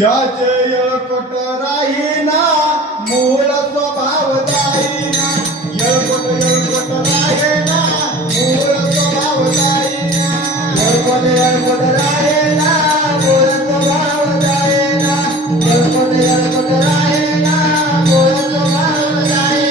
त्याचे येळकोट राहीना मूळ स्वभाव जाईना येळकोट राहीना मूळ स्वभाव जाईना येळकोट राहीना मूळ स्वभाव जाईना येळकोट राहीना मूळ स्वभाव जाईना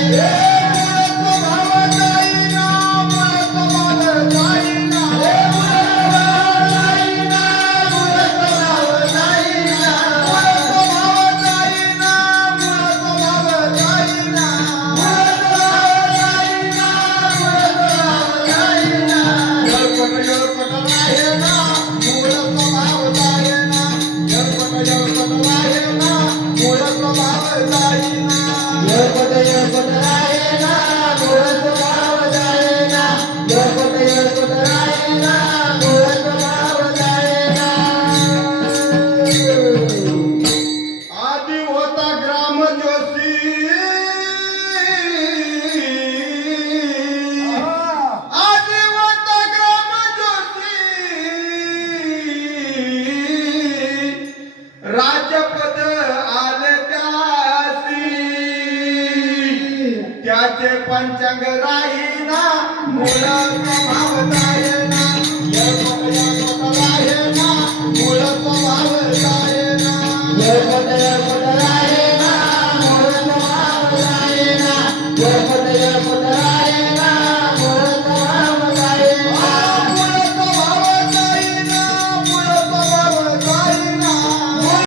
राजपद आले त्यासी त्याचे पंचांग राहीना मूळ स्वभाव जायना येळकोट राहीना मूळ स्वभाव जायना